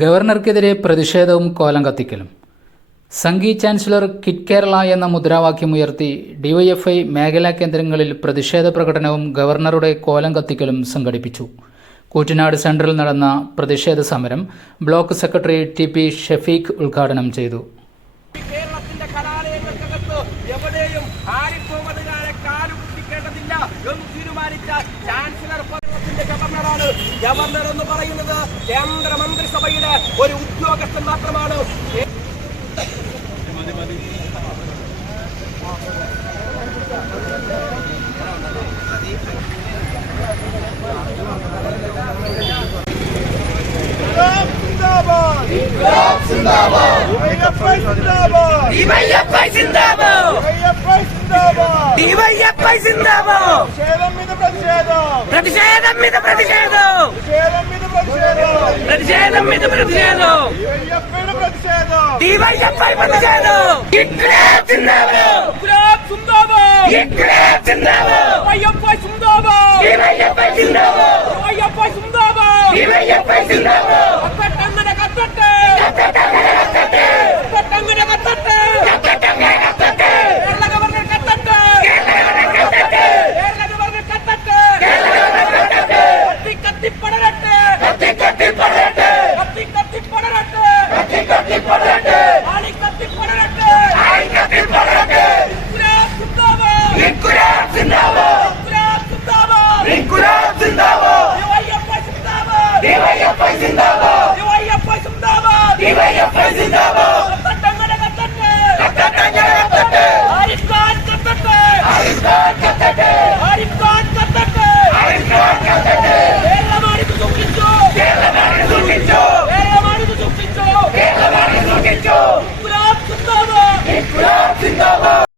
ഗവർണർക്കെതിരെ പ്രതിഷേധവും കോലം കത്തിക്കലും. സംഘി ചാൻസലർ കിറ്റ് കേരള എന്ന മുദ്രാവാക്യം ഉയർത്തി ഡിവൈഎഫ്ഐ മേഖലാ കേന്ദ്രങ്ങളിൽ പ്രതിഷേധ പ്രകടനവും ഗവർണറുടെ കോലം കത്തിക്കലും സംഘടിപ്പിച്ചു. കൂറ്റനാട് സെൻട്രൽ നടന്ന പ്രതിഷേധ സമരം block secretary T P Shafeeq ഉദ്ഘാടനം ചെയ്തു. കേരളത്തിന്റെ കലാലയങ്ങൾക്കകത്ത് എവിടെയും തീരുമാനിച്ച ചാൻസലർ പദത്തിന്റെ ഗവർണറാണ്. ഗവർണർ എന്ന് പറയുന്നത് കേന്ദ്ര മന്ത്രിസഭയുടെ ഒരു ഉദ്യോഗസ്ഥൻ മാത്രമാണ്. ഡിവൈഎഫ്ഐ സിന്ദാബാദ്. ഡിവൈഎഫ്ഐ പ്രതിഷേധം ഇത് പ്രതിഷേധം. പ്രതിഷേധം ഇത് പ്രതിഷേധം. ഡിവൈഎഫ്ഐ പ്രതിഷേധം. ഇൻക്ലാബ് സിന്ദാബാദ് ഡിവൈഎഫ്ഐ സിന്ദാബാദ് Zindabad!